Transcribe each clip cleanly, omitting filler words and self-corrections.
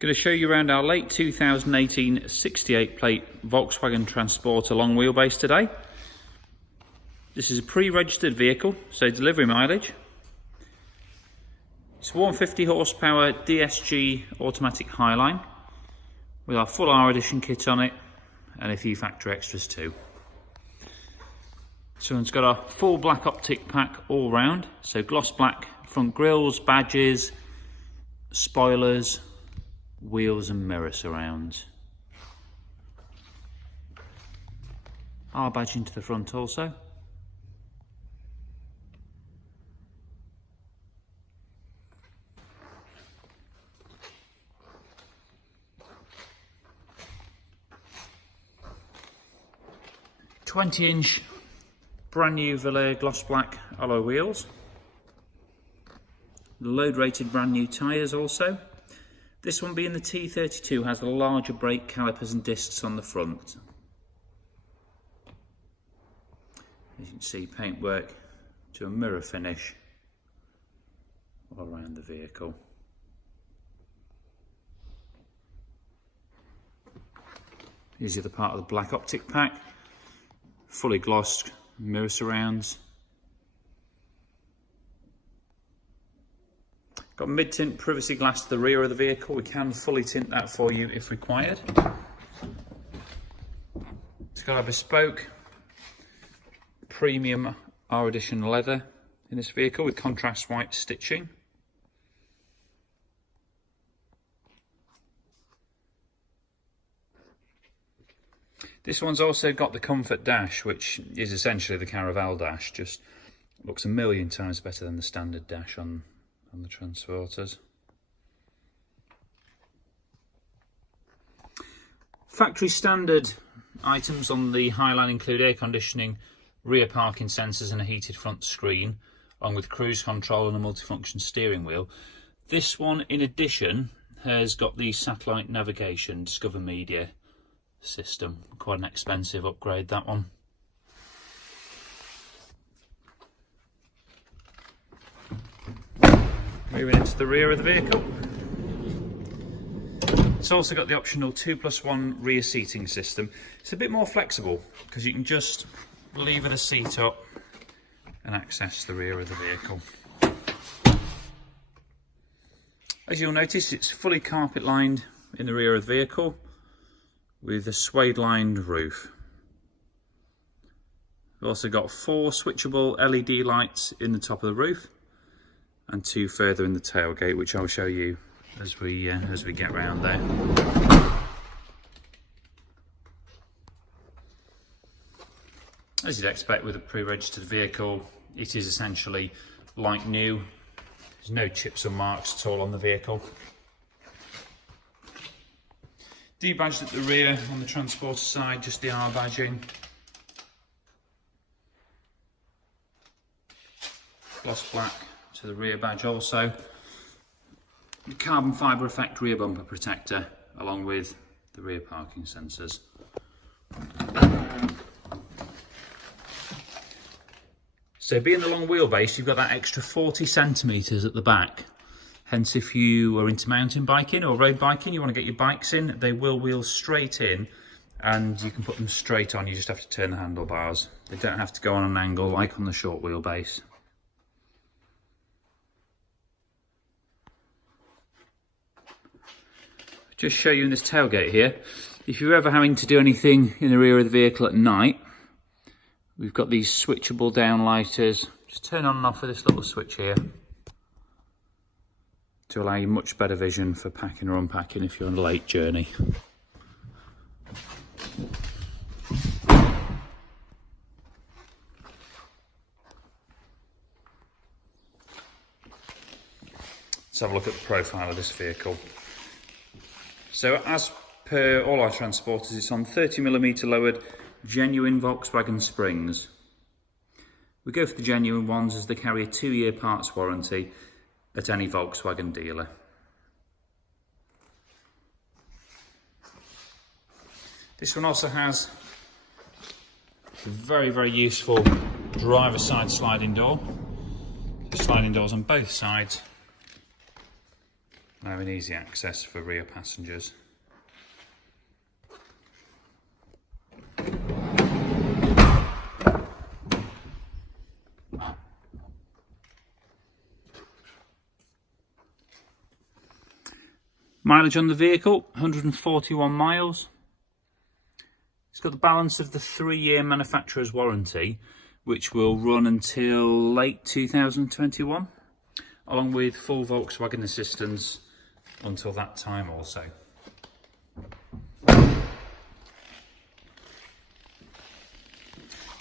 Going to show you around our late 2018 68 plate Volkswagen Transporter long wheelbase today. This is a pre-registered vehicle, so delivery mileage. It's 150 horsepower DSG automatic Highline with our full R edition kit on it and a few factory extras too. This one's got a full black optic pack all round, so gloss black front grills, badges, spoilers, wheels and mirror surrounds. R badging to the front also. "20-inch brand new Velour gloss black alloy wheels. Load rated brand new tyres also. This one being the T32 has the larger brake calipers and discs on the front. As you can see, paintwork to a mirror finish all around the vehicle. Here's the other part of the black optic pack. Fully glossed mirror surrounds. Got mid-tint privacy glass to the rear of the vehicle. We can fully tint that for you if required. It's got a bespoke premium R edition leather in this vehicle with contrast white stitching. This one's also got the Comfort Dash, which is essentially the Caravelle dash, just looks a million times better than the standard dash on the Transporters. Factory standard items on the Highline include air conditioning, rear parking sensors and a heated front screen, along with cruise control and a multifunction steering wheel. This one in addition has got the satellite navigation Discover Media system. Quite an expensive upgrade, that one. Moving into the rear of the vehicle. It's also got the optional 2+1 rear seating system. It's a bit more flexible because you can just lever the seat up and access the rear of the vehicle. As you'll notice, it's fully carpet lined in the rear of the vehicle with a suede lined roof. We've also got 4 switchable LED lights in the top of the roof and 2 further in the tailgate, which I'll show you as we get round there. As you'd expect with a pre-registered vehicle, it is essentially like new. There's no chips or marks at all on the vehicle. D-badged at the rear on the Transporter side, just the R badging. Gloss black to the rear badge also. The carbon fibre effect rear bumper protector along with the rear parking sensors. So being the long wheelbase, you've got that extra 40 centimetres at the back. Hence, if you are into mountain biking or road biking, you want to get your bikes in, they will wheel straight in and you can put them straight on. You just have to turn the handlebars. They don't have to go on an angle like on the short wheelbase. Just show you in this tailgate here. If you're ever having to do anything in the rear of the vehicle at night, we've got these switchable downlighters. Just turn on and off with this little switch here to allow you much better vision for packing or unpacking if you're on a late journey. Let's have a look at the profile of this vehicle. So as per all our Transporters, it's on 30mm lowered genuine Volkswagen springs. We go for the genuine ones as they carry a 2-year parts warranty at any Volkswagen dealer. This one also has a very, very useful driver side sliding door. Sliding doors on both sides. Having easy access for rear passengers. Mileage on the vehicle, 141 miles. It's got the balance of the 3-year manufacturer's warranty, which will run until late 2021, along with full Volkswagen assistance until that time also.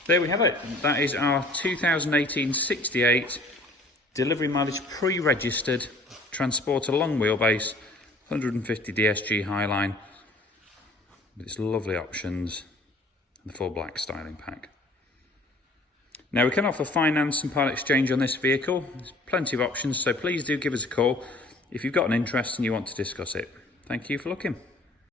There we have it. That is our 2018 68 delivery mileage pre-registered Transporter long wheelbase 150 DSG Highline with its lovely options and the full black styling pack. Now we can offer finance and part exchange on this vehicle. There's plenty of options, so please do give us a call if you've got an interest and you want to discuss it. Thank you for looking.